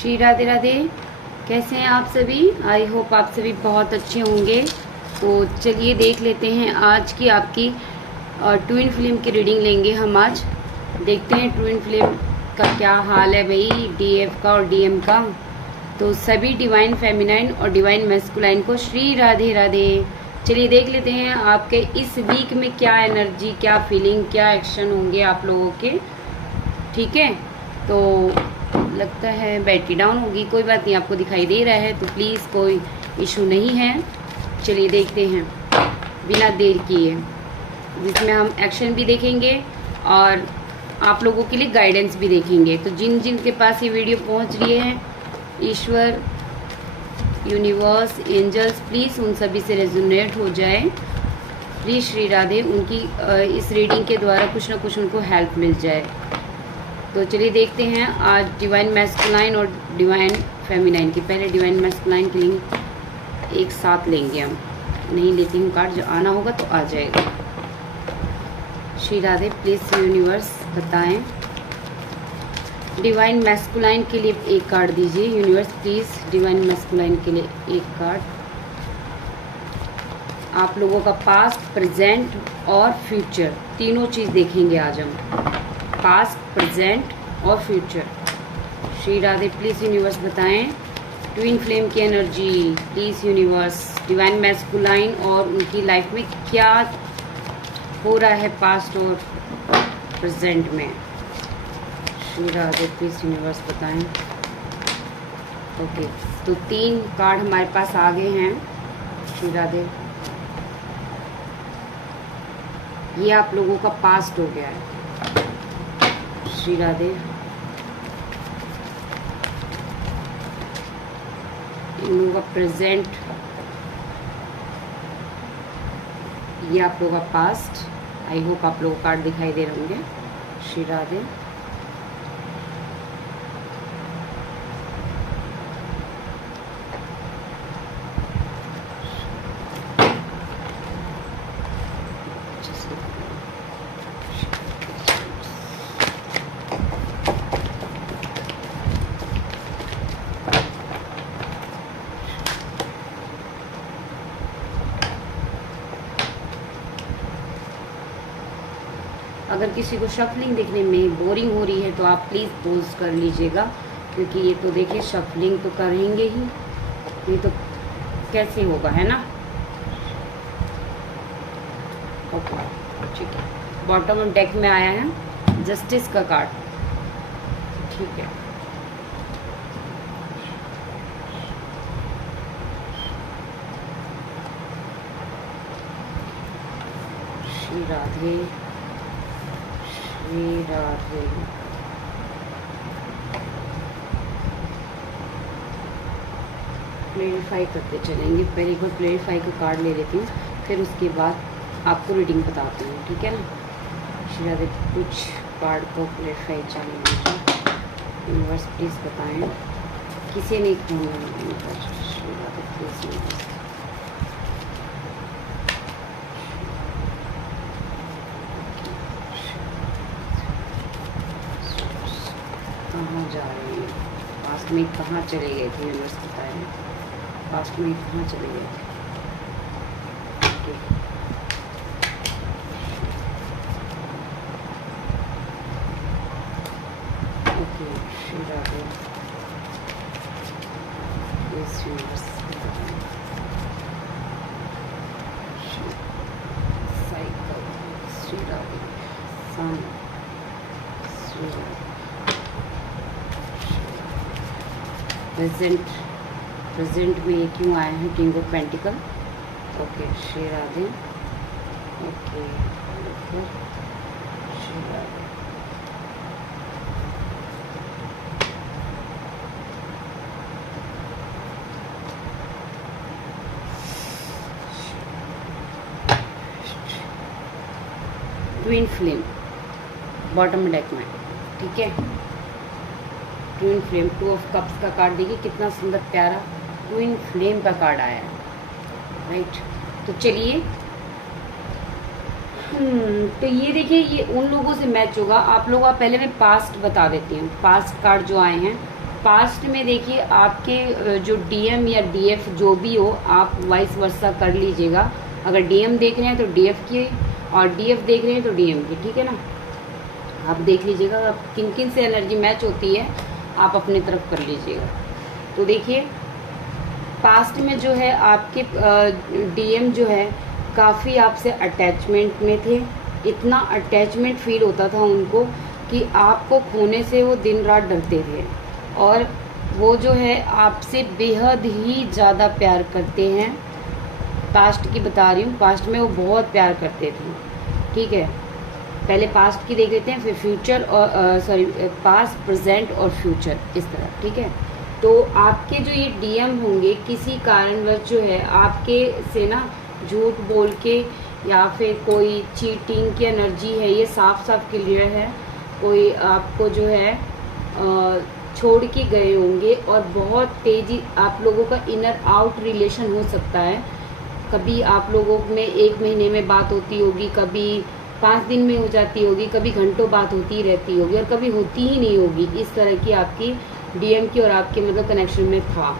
श्री राधे राधे। कैसे हैं आप सभी? आई होप आप सभी बहुत अच्छे होंगे। तो चलिए देख लेते हैं आज की आपकी ट्विन फिल्म की रीडिंग लेंगे हम आज। देखते हैं ट्विन फिल्म का क्या हाल है भाई, डीएफ का और डीएम का। तो सभी डिवाइन फेमिनाइन और डिवाइन मैस्कुलाइन को श्री राधे राधे। चलिए देख लेते हैं आपके इस वीक में क्या एनर्जी, क्या फीलिंग, क्या एक्शन होंगे आप लोगों के। ठीक है, तो लगता है बैटरी डाउन होगी, कोई बात नहीं, आपको दिखाई दे रहा है तो प्लीज़ कोई इशू नहीं है। चलिए देखते हैं बिना देर किए, जिसमें हम एक्शन भी देखेंगे और आप लोगों के लिए गाइडेंस भी देखेंगे। तो जिन जिन के पास ये वीडियो पहुंच रही है, ईश्वर, यूनिवर्स, एंजल्स, प्लीज़ उन सभी से रेजोनेट हो जाए। प्लीज़ श्री राधे, उनकी इस रीडिंग के द्वारा कुछ ना कुछ उनको हेल्प मिल जाए। तो चलिए देखते हैं आज डिवाइन मैस्कुलाइन और डिवाइन फेमिनाइन की। पहले डिवाइन मैस्कुलाइन की लिंक एक साथ लेंगे हम। नहीं लेती हूँ कार्ड, जो आना होगा तो आ जाएगा। श्री राधे, प्लीज़ यूनिवर्स बताएं। डिवाइन मैस्कुलाइन के लिए एक कार्ड दीजिए यूनिवर्स, प्लीज़ डिवाइन मैस्कुलाइन के लिए एक कार्ड। आप लोगों का पास्ट, प्रेजेंट और फ्यूचर तीनों चीज़ देखेंगे आज हम। पास्ट, प्रेजेंट और future. Shri Radhe, please universe बताएं ट्विन फ्लेम की energy. Please universe, divine masculine और उनकी लाइफ में क्या हो रहा है पास्ट और प्रेजेंट में। श्री राधे, प्लीज़ यूनिवर्स बताएं। ओके, तो 3 कार्ड हमारे पास आ गए हैं। श्री राधे, ये आप लोगों का पास्ट हो गया है। श्री राधे, इन लोगों का प्रेजेंट, ये आप लोगों का पास्ट। आई होप आप लोगों को कार्ड दिखाई दे रहे होंगे। श्री राधे, अगर किसी को शफलिंग देखने में बोरिंग हो रही है तो आप प्लीज़ पोज कर लीजिएगा, क्योंकि ये तो देखिए शफलिंग तो करेंगे ही, ये तो कैसे होगा, है ना। ओके ठीक है, बॉटम ऑफ डेक में आया है जस्टिस का कार्ड। ठीक है, श्री राधे, श्री राधे। क्लेरिफाई करते चलेंगे। पहले एक बार क्लेरिफाई का कार्ड ले लेती हूँ, फिर उसके बाद आपको रीडिंग बताती हूँ, ठीक है ना। श्री राधे, कुछ कार्ड को क्लेरिफाई चाहिए यूनिवर्स, प्लीज़ बताएं। किसी ने फोन श्री राधे प्लीज़ कहाँ जा रहे हैं, पास्ट में कहाँ चले गए थे यूनिवर्स बताएं। पास्ट में कहाँ चले गए थे। Okay Shri Radhe, please universe cycle. Shri Radhe, son. Shri Radhe, present में ये क्यों आए हैं, king of pentacle. Okay Shri Radhe, okay Shri Radhe, twin flame bottom deck में। ठीक है, ट्विन फ्लेम, 2 ऑफ कप्स का कार्ड देखिए, कितना सुंदर प्यारा ट्विन फ्लेम का कार्ड आया है। राइट, तो चलिए तो ये देखिए, ये उन लोगों से मैच होगा। आप लोगों का पहले मैं पास्ट बता देती हूँ। पास्ट कार्ड जो आए हैं पास्ट में देखिए आपके जो डीएम या डीएफ जो भी हो, आप वाइस वर्सा कर लीजिएगा। अगर डीएम देख रहे हैं तो डीएफ की, और डीएफ देख रहे हैं तो डीएम की, ठीक है ना। आप देख लीजिएगा आप किन किन से एनर्जी मैच होती है, आप अपनी तरफ कर लीजिएगा। तो देखिए पास्ट में जो है आपके डीएम जो है काफ़ी आपसे अटैचमेंट में थे। इतना अटैचमेंट फील होता था उनको कि आपको खोने से वो दिन रात डरते थे, और वो जो है आपसे बेहद ही ज़्यादा प्यार करते हैं। पास्ट की बता रही हूँ, पास्ट में वो बहुत प्यार करते थे, ठीक है। पहले पास्ट की देख लेते हैं, फिर फ्यूचर और पास्ट, प्रेजेंट और फ्यूचर, इस तरह, ठीक है। तो आपके जो ये डीएम होंगे किसी कारणवश जो है आपके से ना झूठ बोल के या फिर कोई चीटिंग की एनर्जी है, ये साफ साफ क्लियर है। कोई आपको जो है छोड़ के गए होंगे, और बहुत तेजी आप लोगों का इनर आउट रिलेशन हो सकता है। कभी आप लोगों में 1 महीने में बात होती होगी, कभी 5 दिन में हो जाती होगी, कभी घंटों बात होती रहती होगी, और कभी होती ही नहीं होगी। इस तरह की आपकी डीएम की और आपके मतलब कनेक्शन में था,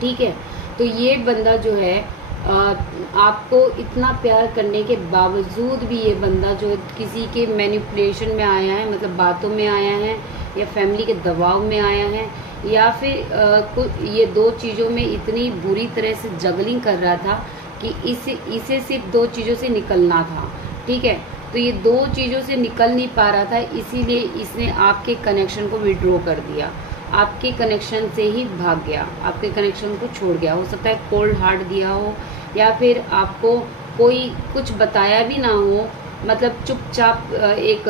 ठीक है। तो ये बंदा जो है आपको इतना प्यार करने के बावजूद भी ये बंदा जो है किसी के मैनिपुलेशन में आया है, मतलब बातों में आया है, या फैमिली के दबाव में आया है, या फिर ये 2 चीज़ों में इतनी बुरी तरह से जगलिंग कर रहा था कि इसे सिर्फ 2 चीज़ों से निकलना था, ठीक है। तो ये 2 चीज़ों से निकल नहीं पा रहा था, इसीलिए इसने आपके कनेक्शन को विड्रॉ कर दिया, आपके कनेक्शन से ही भाग गया, आपके कनेक्शन को छोड़ गया। हो सकता है कोल्ड हार्ट दिया हो, या फिर आपको कोई कुछ बताया भी ना हो, मतलब चुपचाप एक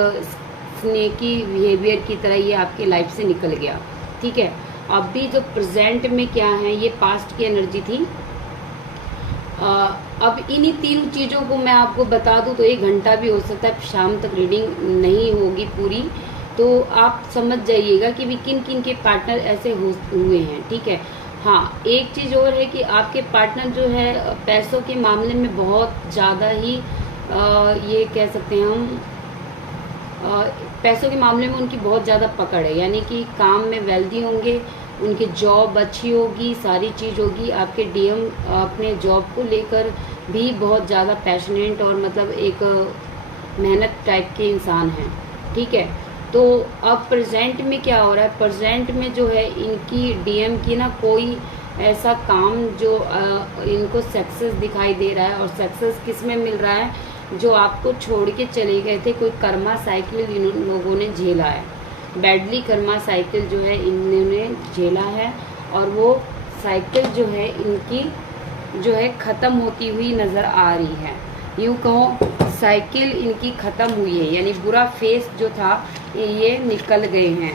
स्नेकी बिहेवियर की तरह ये आपके लाइफ से निकल गया, ठीक है। अभी जो प्रेजेंट में क्या है, ये पास्ट की एनर्जी थी। अब इन्हीं 3 चीज़ों को मैं आपको बता दूं तो 1 घंटा भी हो सकता है, शाम तक रीडिंग नहीं होगी पूरी, तो आप समझ जाइएगा कि भी किन किन के पार्टनर ऐसे हुए हैं, ठीक है। हाँ, एक चीज़ और है कि आपके पार्टनर जो है पैसों के मामले में बहुत ज़्यादा ही ये कह सकते हैं हम, पैसों के मामले में उनकी बहुत ज़्यादा पकड़ है, यानी कि काम में वेल्दी होंगे, उनकी जॉब अच्छी होगी, सारी चीज़ होगी। आपके डीएम अपने जॉब को लेकर भी बहुत ज़्यादा पैशनेट और मतलब एक मेहनत टाइप के इंसान हैं, ठीक है। तो अब प्रेजेंट में क्या हो रहा है, प्रेजेंट में जो है इनकी डीएम की ना कोई ऐसा काम जो इनको सक्सेस दिखाई दे रहा है, और सक्सेस किस में मिल रहा है, जो आपको छोड़ के चले गए थे। कोई कर्मा साइकिल इन लोगों ने झेला है, बैडली कर्मा साइकिल जो है इन्होंने झेला है, और वो साइकिल जो है इनकी जो है ख़त्म होती हुई नज़र आ रही है। यूँ कहो साइकिल इनकी ख़त्म हुई है, यानी बुरा फेस जो था ये निकल गए हैं।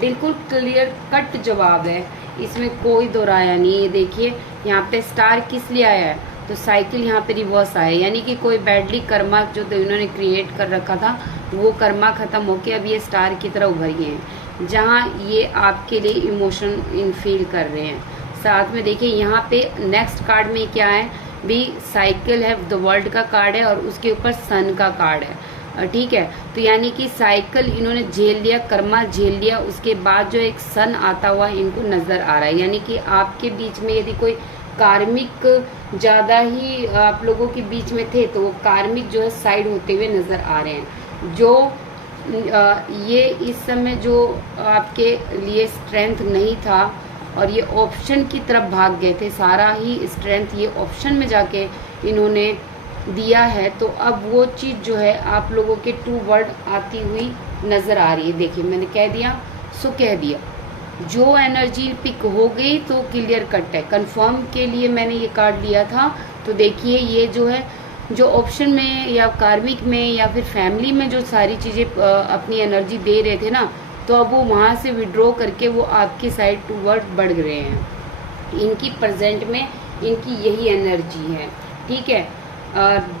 बिल्कुल क्लियर कट जवाब है, इसमें कोई दोहराया नहीं। ये देखिए यहाँ पे स्टार किस लिए आया है, तो साइकिल यहाँ पे रिवर्स आया, यानी कि कोई बैडली कर्मा जो तो इन्होंने क्रिएट कर रखा था वो कर्मा ख़त्म होके अब ये स्टार की तरह उभरी हैं, जहाँ ये आपके लिए इमोशन इन फील कर रहे हैं। साथ में देखिए यहाँ पे नेक्स्ट कार्ड में क्या है, भी साइकिल है, द वर्ल्ड का कार्ड है, और उसके ऊपर सन का कार्ड है, ठीक है। तो यानी कि साइकिल इन्होंने झेल लिया, कर्मा झेल लिया, उसके बाद जो एक सन आता हुआ इनको नज़र आ रहा है। यानी कि आपके बीच में यदि कोई कार्मिक ज़्यादा ही आप लोगों के बीच में थे, तो वो कार्मिक जो है साइड होते हुए नज़र आ रहे हैं। जो ये इस समय जो आपके लिए स्ट्रेंथ नहीं था, और ये ऑप्शन की तरफ भाग गए थे, सारा ही स्ट्रेंथ ये ऑप्शन में जाके इन्होंने दिया है। तो अब वो चीज़ जो है आप लोगों के 2 वर्ड आती हुई नज़र आ रही है। देखिए मैंने कह दिया सो कह दिया, जो एनर्जी पिक हो गई तो क्लियर कट है। कंफर्म के लिए मैंने ये कार्ड लिया था। तो देखिए ये जो है, जो ऑप्शन में या कार्मिक में या फिर फैमिली में जो सारी चीज़ें अपनी एनर्जी दे रहे थे ना, तो अब वो वहाँ से विड्रॉ करके वो आपकी साइड टूवर्ड बढ़ रहे हैं। इनकी प्रेजेंट में इनकी यही एनर्जी है, ठीक है।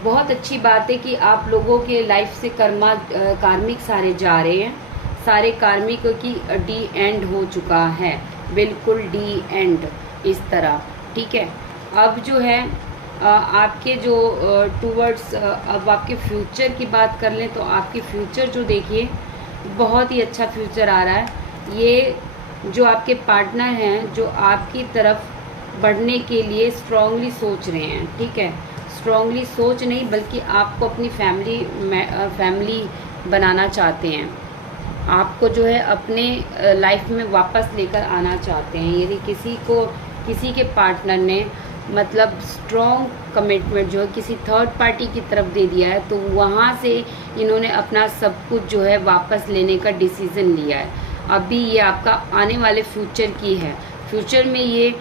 बहुत अच्छी बात है कि आप लोगों के लाइफ से कार्मिक सारे जा रहे हैं, सारे कार्मिकों की डी एंड हो चुका है, बिल्कुल डी एंड इस तरह, ठीक है। अब जो है आपके जो टूवर्ड्स, अब आपके फ्यूचर की बात कर लें तो आपके फ्यूचर जो देखिए बहुत ही अच्छा फ्यूचर आ रहा है। ये जो आपके पार्टनर हैं जो आपकी तरफ बढ़ने के लिए स्ट्रांगली सोच रहे हैं, ठीक है। स्ट्रांगली सोच नहीं बल्कि आपको अपनी फैमिली बनाना चाहते हैं, आपको जो है अपने लाइफ में वापस लेकर आना चाहते हैं। यदि किसी के पार्टनर ने मतलब स्ट्रॉन्ग कमिटमेंट जो है किसी थर्ड पार्टी की तरफ दे दिया है, तो वहाँ से इन्होंने अपना सब कुछ जो है वापस लेने का डिसीज़न लिया है। अभी ये आपका आने वाले फ्यूचर की है। फ्यूचर में ये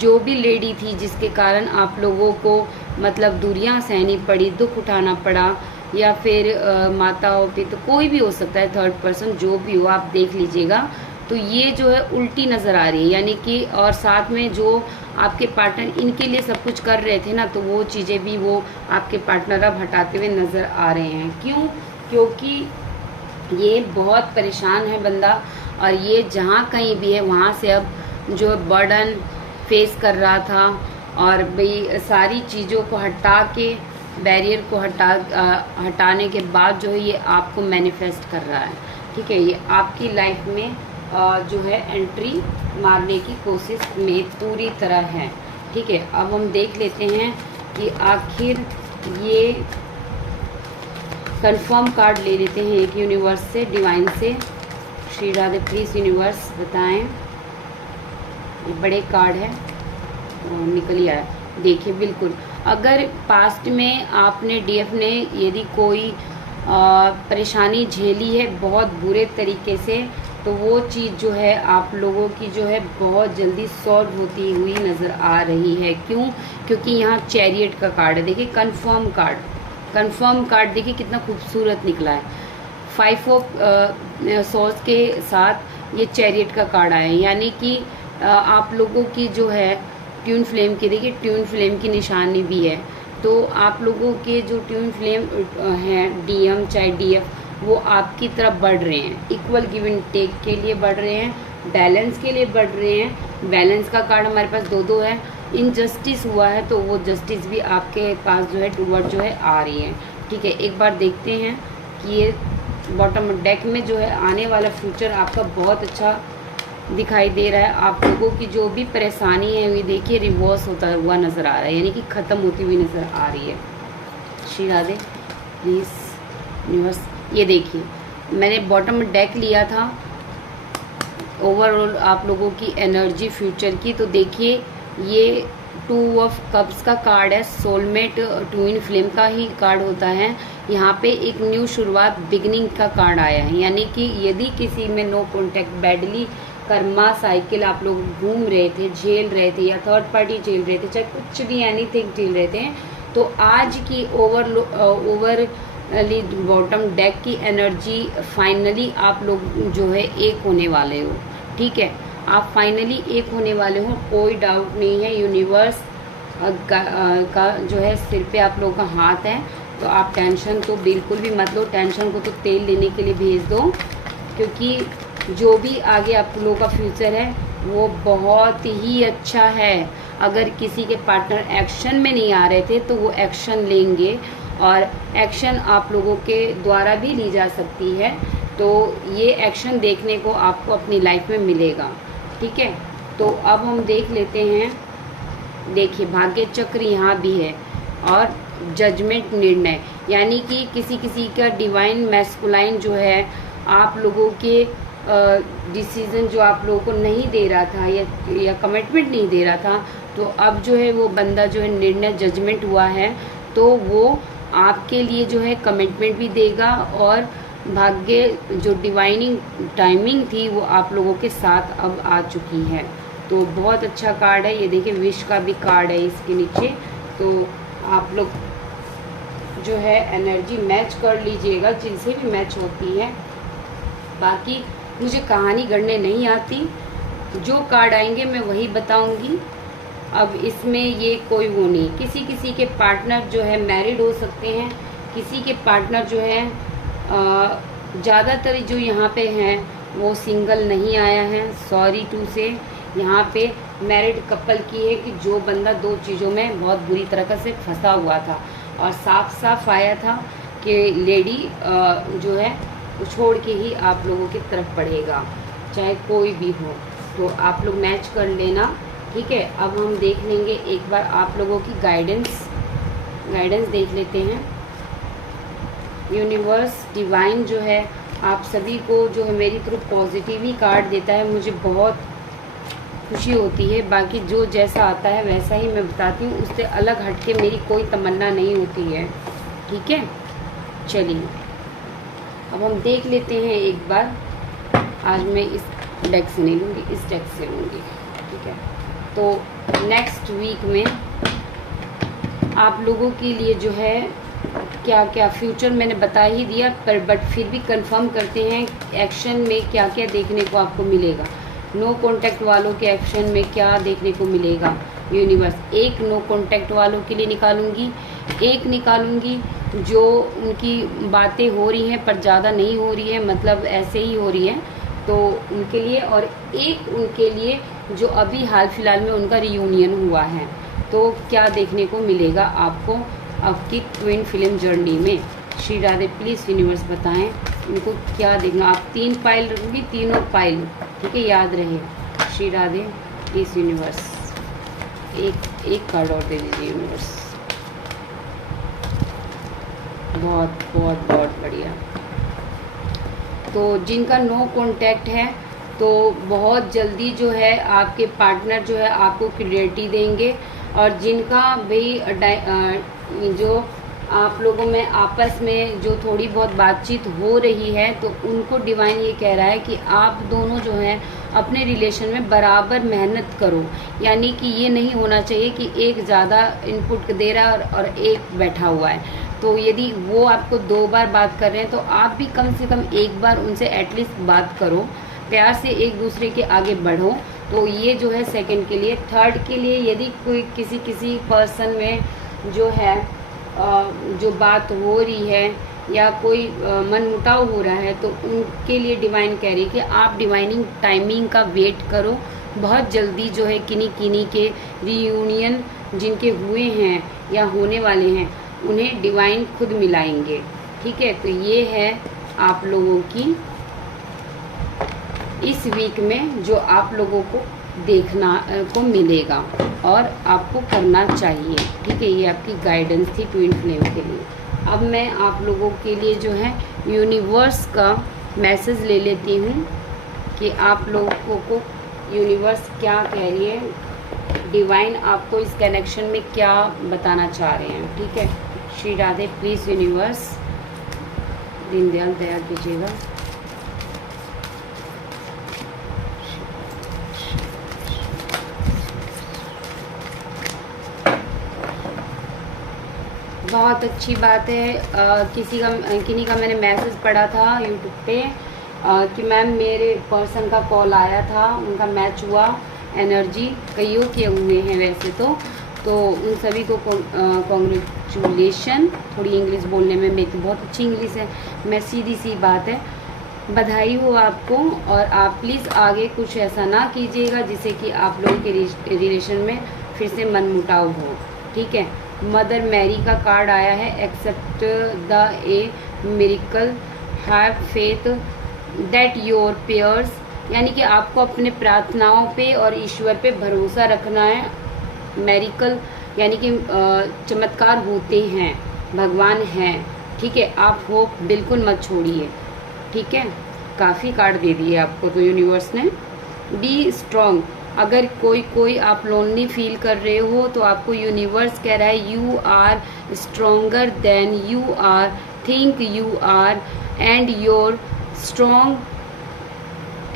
जो भी लेडी थी जिसके कारण आप लोगों को मतलब दूरियां सहनी पड़ी, दुख उठाना पड़ा, या फिर माता हो पिता, तो कोई भी हो सकता है, थर्ड पर्सन जो भी हो, आप देख लीजिएगा। तो ये जो है उल्टी नज़र आ रही है, यानी कि और साथ में जो आपके पार्टनर इनके लिए सब कुछ कर रहे थे ना, तो वो चीज़ें भी वो आपके पार्टनर अब हटाते हुए नज़र आ रहे हैं। क्यों? क्योंकि ये बहुत परेशान है बंदा, और ये जहाँ कहीं भी है वहाँ से अब जो बर्डन फेस कर रहा था, और भाई सारी चीज़ों को हटा के, बैरियर को हटाने के बाद जो है ये आपको मैनिफेस्ट कर रहा है, ठीक है। ये आपकी लाइफ में जो है एंट्री मारने की कोशिश में पूरी तरह है, ठीक है। अब हम देख लेते हैं कि आखिर ये कंफर्म कार्ड ले लेते हैं एक यूनिवर्स से, डिवाइन से। श्री राधे प्लीज यूनिवर्स बताएं। बड़े कार्ड है, निकल ही आया, देखिए। बिल्कुल, अगर पास्ट में आपने डीएफ ने यदि कोई परेशानी झेली है बहुत बुरे तरीके से, तो वो चीज़ जो है आप लोगों की जो है बहुत जल्दी सॉल्व होती हुई नज़र आ रही है। क्यों? क्योंकि यहाँ चैरियट का कार्ड है, देखिए। कंफर्म कार्ड देखिए कितना खूबसूरत निकला है। 5 ऑफ सॉर्ड्स के साथ ये चैरियट का कार्ड आया है, यानी कि आप लोगों की जो है ट्यून फ्लेम की, देखिए ट्यून फ्लेम की निशानी भी है। तो आप लोगों के जो ट्यून फ्लेम हैं, डीएम चाहे डीएफ, वो आपकी तरफ बढ़ रहे हैं, इक्वल गिव एंड टेक के लिए बढ़ रहे हैं, बैलेंस के लिए बढ़ रहे हैं। बैलेंस का कार्ड हमारे पास 2-2 है। इनजस्टिस हुआ है तो वो जस्टिस भी आपके पास जो है टूवर्ड जो है आ रही है, ठीक है। एक बार देखते हैं कि ये बॉटम डेक में जो है आने वाला फ्यूचर आपका बहुत अच्छा दिखाई दे रहा है। आप लोगों की जो भी परेशानी है ये देखिए रिवर्स होता हुआ नज़र आ रहा है, यानी कि ख़त्म होती हुई नज़र आ रही है। Shri Radhe please universe. ये देखिए मैंने बॉटम डेक लिया था ओवरऑल आप लोगों की एनर्जी फ्यूचर की, तो देखिए ये 2 ऑफ कप्स का कार्ड है। सोलमेट ट्विन फ्लेम का ही कार्ड होता है। यहाँ पे एक न्यू शुरुआत बिगनिंग का कार्ड आया है, यानी कि यदि किसी में no contact, badly karma cycle आप लोग घूम रहे थे, झेल रहे थे, या थर्ड पार्टी झेल रहे थे, चाहे कुछ भी एनीथिंग झेल रहे थे, तो आज की ओवरली बॉटम डेक की एनर्जी फाइनली आप लोग जो है एक होने वाले हो, ठीक है। आप फाइनली एक होने वाले हो, कोई डाउट नहीं है। यूनिवर्स का जो है सिर पे आप लोगों का हाथ है, तो आप टेंशन तो बिल्कुल भी मत लो। टेंशन को तो तेल लेने के लिए भेज दो, क्योंकि जो भी आगे आप लोगों का फ्यूचर है वो बहुत ही अच्छा है। अगर किसी के पार्टनर एक्शन में नहीं आ रहे थे तो वो एक्शन लेंगे, और एक्शन आप लोगों के द्वारा भी ली जा सकती है। तो ये एक्शन देखने को आपको अपनी लाइफ में मिलेगा, ठीक है। तो अब हम देख लेते हैं, देखिए भाग्य चक्र यहाँ भी है, और जजमेंट निर्णय, यानी कि किसी का डिवाइन मैस्कुलाइन जो है आप लोगों के डिसीज़न जो आप लोगों को नहीं दे रहा था, या कमिटमेंट नहीं दे रहा था, तो अब जो है वो बंदा जो है निर्णय जजमेंट हुआ है, तो वो आपके लिए जो है कमिटमेंट भी देगा, और भाग्य जो डिवाइनिंग टाइमिंग थी वो आप लोगों के साथ अब आ चुकी है। तो बहुत अच्छा कार्ड है। ये देखिए विश का भी कार्ड है इसके नीचे। तो आप लोग जो है एनर्जी मैच कर लीजिएगा जिनसे भी मैच होती है। बाकी मुझे कहानी गढ़ने नहीं आती, जो कार्ड आएंगे मैं वही बताऊंगी। अब इसमें ये कोई वो नहीं, किसी के पार्टनर जो है मैरिड हो सकते हैं, किसी के पार्टनर जो है ज़्यादातर जो यहाँ पे हैं वो सिंगल नहीं आया है, सॉरी टू से। यहाँ पे मैरिड कपल की है कि जो बंदा 2 चीज़ों में बहुत बुरी तरह से फंसा हुआ था, और साफ साफ आया था कि लेडी जो है वो छोड़ के ही आप लोगों की तरफ बढ़ेगा, चाहे कोई भी हो। तो आप लोग मैच कर लेना, ठीक है। अब हम देख लेंगे एक बार आप लोगों की गाइडेंस देख लेते हैं। यूनिवर्स डिवाइन जो है आप सभी को जो है मेरी तरफ पॉजिटिव ही कार्ड देता है, मुझे बहुत खुशी होती है। बाकी जो जैसा आता है वैसा ही मैं बताती हूँ, उससे अलग हटके मेरी कोई तमन्ना नहीं होती है, ठीक है। चलिए अब हम देख लेते हैं एक बार। आज मैं इस डेक से नहीं लूँगी, इस डेक से लूँगी, ठीक है। तो नेक्स्ट वीक में आप लोगों के लिए जो है क्या क्या फ्यूचर मैंने बता ही दिया, पर बट फिर भी कंफर्म करते हैं एक्शन में क्या क्या देखने को आपको मिलेगा। नो कांटेक्ट वालों के एक्शन में क्या देखने को मिलेगा यूनिवर्स। एक नो कांटेक्ट वालों के लिए निकालूंगी, एक निकालूंगी जो उनकी बातें हो रही हैं पर ज़्यादा नहीं हो रही है, मतलब ऐसे ही हो रही है, तो उनके लिए, और एक उनके लिए जो अभी हाल फिलहाल में उनका रियूनियन हुआ है। तो क्या देखने को मिलेगा आपको आपकी ट्विन फिल्म जर्नी में। श्री राधे प्लीज़ यूनिवर्स बताएं इनको क्या देखना। आप 3 पाइल रखूँगी, तीनों पाइल, ठीक है, याद रहे। श्री राधे प्लीज़ यूनिवर्स एक कार्ड और दे दीजिए यूनिवर्स। बहुत बहुत बहुत बढ़िया। तो जिनका नो कांटेक्ट है तो बहुत जल्दी जो है आपके पार्टनर जो है आपको क्लियरिटी देंगे, और जिनका भी जो आप लोगों में आपस में जो थोड़ी बहुत बातचीत हो रही है, तो उनको डिवाइन ये कह रहा है कि आप दोनों जो हैं अपने रिलेशन में बराबर मेहनत करो। यानी कि ये नहीं होना चाहिए कि एक ज़्यादा इनपुट दे रहा है और एक बैठा हुआ है। तो यदि वो आपको 2 बार बात कर रहे हैं तो आप भी कम से कम 1 बार उनसे एटलीस्ट बात करो, प्यार से एक दूसरे के आगे बढ़ो। तो ये जो है सेकंड के लिए। थर्ड के लिए यदि कोई किसी पर्सन में जो है जो बात हो रही है या कोई मनमुटाव हो रहा है, तो उनके लिए डिवाइन कह रही है कि आप डिवाइनिंग टाइमिंग का वेट करो। बहुत जल्दी जो है किन्हीं के रियूनियन जिनके हुए हैं या होने वाले हैं उन्हें डिवाइन खुद मिलाएंगे, ठीक है। तो ये है आप लोगों की इस वीक में जो आप लोगों को देखना को मिलेगा और आपको करना चाहिए, ठीक है। ये आपकी गाइडेंस थी ट्विन फ्लेम के लिए। अब मैं आप लोगों के लिए जो है यूनिवर्स का मैसेज ले लेती हूँ कि आप लोगों को यूनिवर्स क्या कह रही है, डिवाइन आपको इस कनेक्शन में क्या बताना चाह रहे हैं, ठीक है। श्री राधे प्लीज़ यूनिवर्स दीनदयाल दया कीजिएगा। बहुत अच्छी बात है। किन्हीं का मैंने मैसेज पढ़ा था यूट्यूब पे कि मैम मेरे पर्सन का कॉल आया था, उनका मैच हुआ, एनर्जी कईयों के हुए हैं वैसे तो उन सभी को कॉन्ग्रेचुलेशन। थोड़ी इंग्लिश बोलने में मेरी तो बहुत अच्छी इंग्लिश है, मैं सीधी सी बात है, बधाई हो आपको। और आप प्लीज़ आगे कुछ ऐसा ना कीजिएगा जिससे कि आप लोगों के रिलेशन में फिर से मनमुटाव हो, ठीक है। मदर मैरी का कार्ड आया है, expect the a miracle, have faith that your prayers, यानी कि आपको अपने प्रार्थनाओं पे और ईश्वर पे भरोसा रखना है। मेरिकल यानी कि चमत्कार होते हैं, भगवान हैं, ठीक है। आप होप बिल्कुल मत छोड़िए, ठीक है। काफ़ी कार्ड दे दिए आपको तो यूनिवर्स ने। बी स्ट्रॉन्ग, अगर कोई आप लोनली फील कर रहे हो तो आपको यूनिवर्स कह रहा है you are stronger than you are think you are and your strong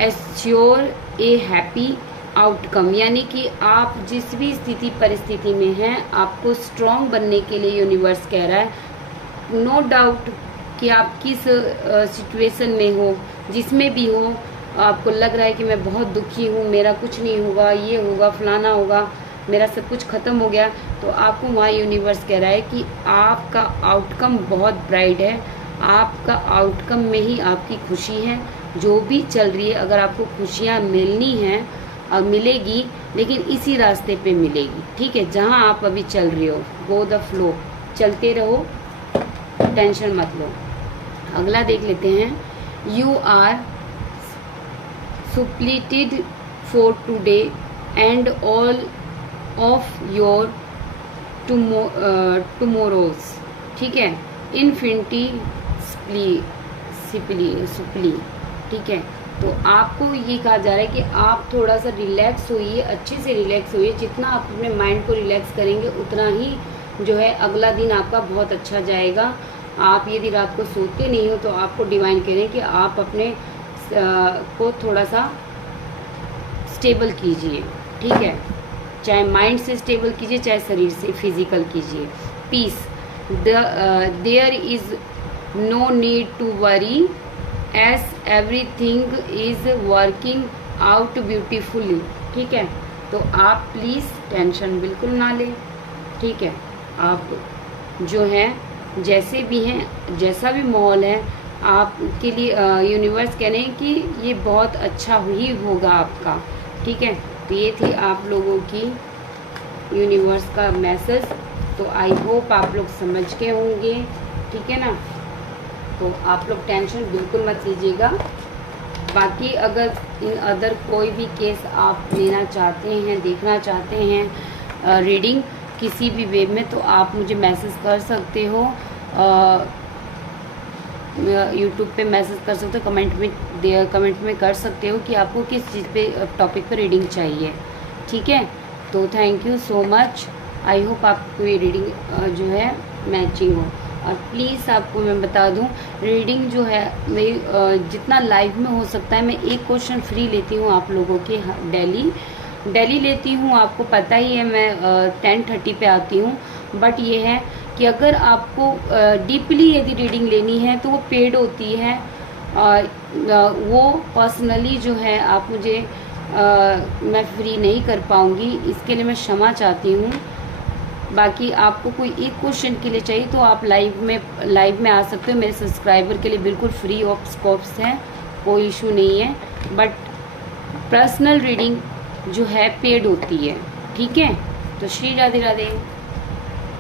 assure a happy outcome, यानी कि आप जिस भी स्थिति परिस्थिति में हैं आपको स्ट्रॉन्ग बनने के लिए यूनिवर्स कह रहा है। नो डाउट कि आप किस सिचुएशन में हो, जिसमें भी हो, आपको लग रहा है कि मैं बहुत दुखी हूँ, मेरा कुछ नहीं होगा, ये होगा, फलाना होगा, मेरा सब कुछ ख़त्म हो गया, तो आपको वहाँ यूनिवर्स कह रहा है कि आपका आउटकम बहुत ब्राइट है, आपका आउटकम में ही आपकी खुशी है। जो भी चल रही है, अगर आपको खुशियाँ मिलनी हैं और मिलेगी, लेकिन इसी रास्ते पे मिलेगी, ठीक है। जहाँ आप अभी चल रहे हो, गो द फ्लो, चलते रहो, टेंशन मत लो। अगला देख लेते हैं। You are suppleted for today and all of your tomorrows. ठीक है, इन्फिनिटी सुपली। ठीक है, तो आपको ये कहा जा रहा है कि आप थोड़ा सा रिलैक्स होइए, अच्छे से रिलैक्स होइए। जितना आप अपने माइंड को रिलैक्स करेंगे उतना ही जो है अगला दिन आपका बहुत अच्छा जाएगा। आप यदि रात को सोते नहीं हो तो आपको डिवाइन कह रहे हैं कि आप अपने को थोड़ा सा स्टेबल कीजिए। ठीक है, चाहे माइंड से स्टेबल कीजिए, चाहे शरीर से फिजिकल कीजिए। Peace, there is no need to worry as everything is working out beautifully. ठीक है, तो आप प्लीज़ टेंशन बिल्कुल ना लें। ठीक है, आप जो है जैसे भी हैं, जैसा भी माहौल है आपके लिए यूनिवर्स कह रहे हैं कि ये बहुत अच्छा ही होगा आपका। ठीक है, तो ये थी आप लोगों की यूनिवर्स का मैसेज। तो आई होप आप लोग समझ के होंगे। ठीक है ना, तो आप लोग टेंशन बिल्कुल मत लीजिएगा। बाकी अगर इन अदर कोई भी केस आप लेना चाहते हैं, देखना चाहते हैं रीडिंग किसी भी वे में, तो आप मुझे मैसेज कर सकते हो, यूट्यूब पे मैसेज कर सकते हो, कमेंट में कर सकते हो कि आपको किस चीज़ पे टॉपिक पे रीडिंग चाहिए। ठीक है, तो thank you so much. I hope आपको ये रीडिंग जो है मैचिंग हो। और प्लीज़ आपको मैं बता दूं, रीडिंग जो है मेरी जितना लाइव में हो सकता है, मैं एक क्वेश्चन फ्री लेती हूँ आप लोगों के डेली लेती हूँ। आपको पता ही है मैं 10:30 पे आती हूँ। बट ये है कि अगर आपको डीपली यदि रीडिंग लेनी है तो वो पेड होती है। वो पर्सनली जो है आप मुझे मैं फ्री नहीं कर पाऊँगी, इसके लिए मैं क्षमा चाहती हूँ। बाकी आपको कोई एक क्वेश्चन के लिए चाहिए तो आप लाइव में आ सकते हो। मेरे सब्सक्राइबर के लिए बिल्कुल फ्री ऑफ स्कोप्स है, कोई इशू नहीं है। बट पर्सनल रीडिंग जो है पेड होती है। ठीक है, तो श्री राधे राधे।